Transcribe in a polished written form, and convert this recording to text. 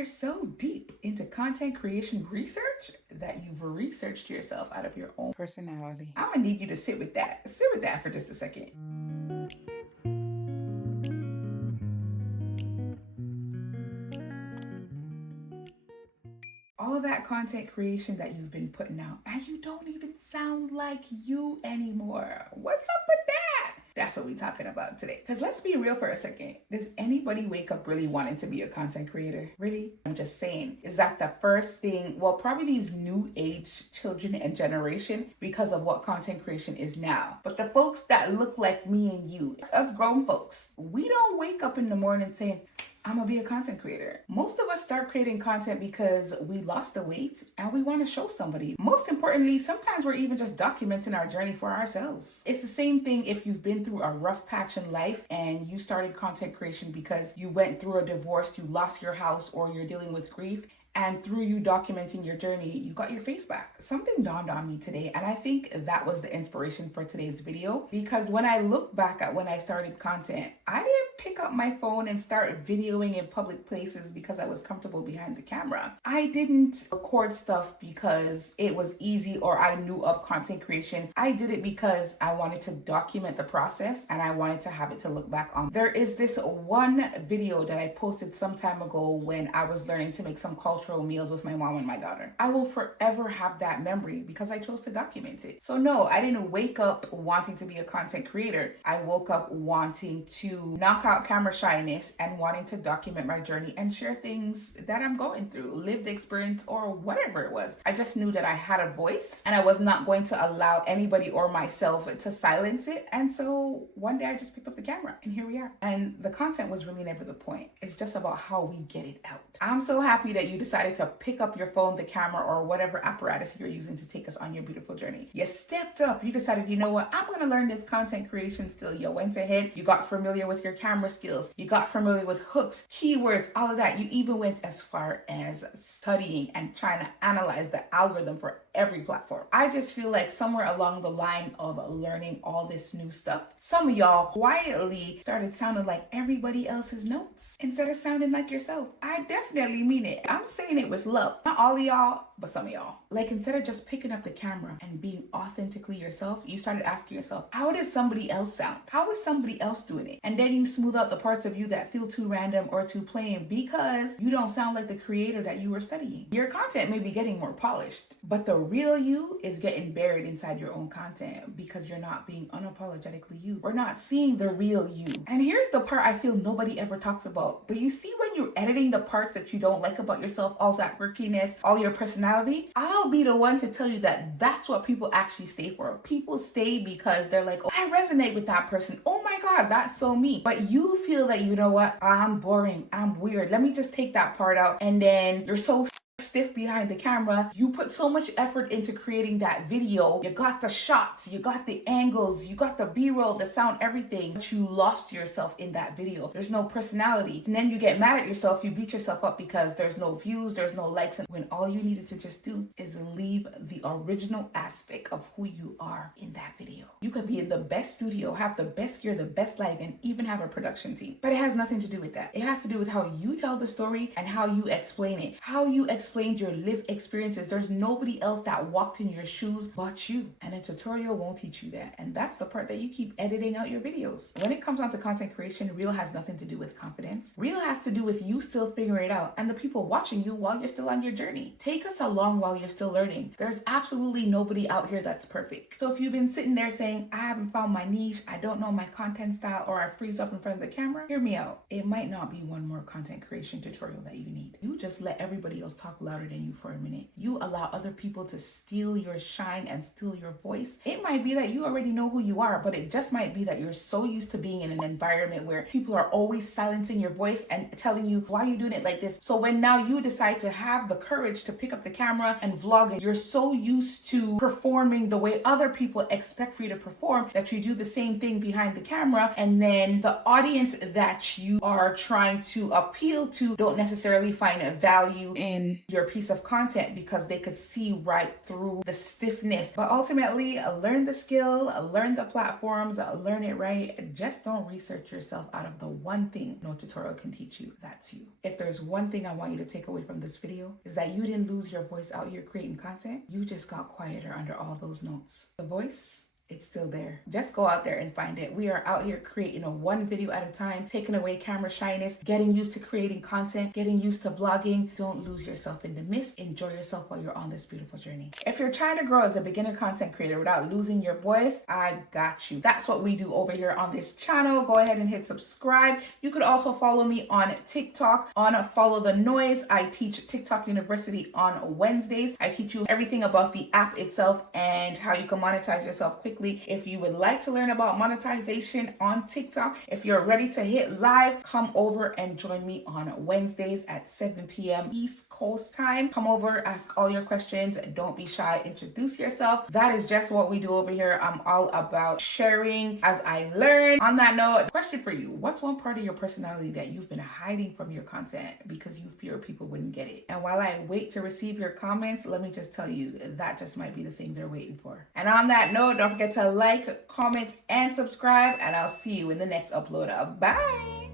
You're so deep into content creation research that you've researched yourself out of your own personality. I'm gonna need you to sit with that. Sit with that for just a second. All of that content creation that you've been putting out, and you don't even sound like you anymore. What's up with that? That's what we're talking about today. Because let's be real for a second. Does anybody wake up really wanting to be a content creator? Really? I'm just saying, is that the first thing? Well, probably these new age children and generation because of what content creation is now. But the folks that look like me and you, us grown folks, we don't wake up in the morning saying, I'm gonna be a content creator. Most of us start creating content because we lost the weight and we want to show somebody. Most importantly, sometimes we're even just documenting our journey for ourselves. It's the same thing if you've been through a rough patch in life and you started content creation because you went through a divorce, you lost your house, or you're dealing with grief. And through you documenting your journey, you got your face back. Something dawned on me today, and I think that was the inspiration for today's video. Because when I look back at when I started content, I didn't pick up my phone and start videoing in public places because I was comfortable behind the camera. I didn't record stuff because it was easy or I knew of content creation. I did it because I wanted to document the process and I wanted to have it to look back on. There is this one video that I posted some time ago when I was learning to make some cultural meals with my mom and my daughter. I will forever have that memory because I chose to document it. So no, I didn't wake up wanting to be a content creator. I woke up wanting to knock out camera shyness and wanting to document my journey and share things that I'm going through, lived experience or whatever it was. I just knew that I had a voice and I was not going to allow anybody or myself to silence it. And so one day I just picked up the camera and here we are. And the content was really never the point. It's just about how we get it out. I'm so happy that you decided to pick up your phone, the camera, or whatever apparatus you're using to take us on your beautiful journey. You stepped up. You decided, you know what? I'm going to learn this content creation skill. You went ahead. You got familiar with your camera skills. You got familiar with hooks, keywords, all of that. You even went as far as studying and trying to analyze the algorithm for every platform. I just feel like somewhere along the line of learning all this new stuff, some of y'all quietly started sounding like everybody else's notes instead of sounding like yourself. I definitely mean it. I'm saying it with love. Not all of y'all, but some of y'all. Like instead of just picking up the camera and being authentically yourself, you started asking yourself, how does somebody else sound? How is somebody else doing it? And then you smooth out the parts of you that feel too random or too plain because you don't sound like the creator that you were studying. Your content may be getting more polished, but the real you is getting buried inside your own content because you're not being unapologetically you. We're not seeing the real you. And here's the part I feel nobody ever talks about. But you see when you're editing the parts that you don't like about yourself, all that quirkiness, all your personality, I'll be the one to tell you that that's what people actually stay for. People stay because they're like, oh, I resonate with that person. Oh my God, that's so me. But you feel that, you know what? I'm boring. I'm weird. Let me just take that part out. And then you're so stiff behind the camera. You put so much effort into creating that video. You got the shots, you got the angles, you got the B-roll, the sound, everything, but you lost yourself in that video. There's no personality. And then you get mad at yourself. You beat yourself up because there's no views, there's no likes. And when all you needed to just do is leave the original aspect of who you are in that video. You could be in the best studio, have the best gear, the best light, and even have a production team. But it has nothing to do with that. It has to do with how you tell the story and how you explain it. How you explain your lived experiences. There's nobody else that walked in your shoes but you. And a tutorial won't teach you that. And that's the part that you keep editing out your videos. When it comes down to content creation, real has nothing to do with confidence. Real has to do with you still figuring it out and the people watching you while you're still on your journey. Take us along while you're still learning. There's absolutely nobody out here that's perfect. So if you've been sitting there saying, I haven't found my niche, I don't know my content style, or I freeze up in front of the camera, hear me out. It might not be one more content creation tutorial that you need. You just let everybody else talk louder than you for a minute. You allow other people to steal your shine and steal your voice. It might be that you already know who you are, but it just might be that you're so used to being in an environment where people are always silencing your voice and telling you, why are you doing it like this? So when now you decide to have the courage to pick up the camera and vlog it, you're so used to performing the way other people expect for you to perform that you do the same thing behind the camera, and then the audience that you are trying to appeal to don't necessarily find a value in your your piece of content because they could see right through the stiffness. But ultimately, learn the skill, learn the platforms, learn it right. Just don't research yourself out of the one thing no tutorial can teach you. That's you. If there's one thing I want you to take away from this video, is that you didn't lose your voice out here creating content. You just got quieter under all those notes. The voice, it's still there. Just go out there and find it. We are out here creating a one video at a time, taking away camera shyness, getting used to creating content, getting used to vlogging. Don't lose yourself in the mist. Enjoy yourself while you're on this beautiful journey. If you're trying to grow as a beginner content creator without losing your voice, I got you. That's what we do over here on this channel. Go ahead and hit subscribe. You could also follow me on TikTok on Follow the Noise. I teach TikTok University on Wednesdays. I teach you everything about the app itself and how you can monetize yourself quickly. If you would like to learn about monetization on TikTok, if you're ready to hit live, come over and join me on Wednesdays at 7 p.m. East Coast time. Come over, ask all your questions. Don't be shy. Introduce yourself. That is just what we do over here. I'm all about sharing as I learn. On that note, question for you. What's one part of your personality that you've been hiding from your content because you fear people wouldn't get it? And while I wait to receive your comments, let me just tell you that just might be the thing they're waiting for. And on that note, don't forget to like, comment, and subscribe, and I'll see you in the next upload. Bye.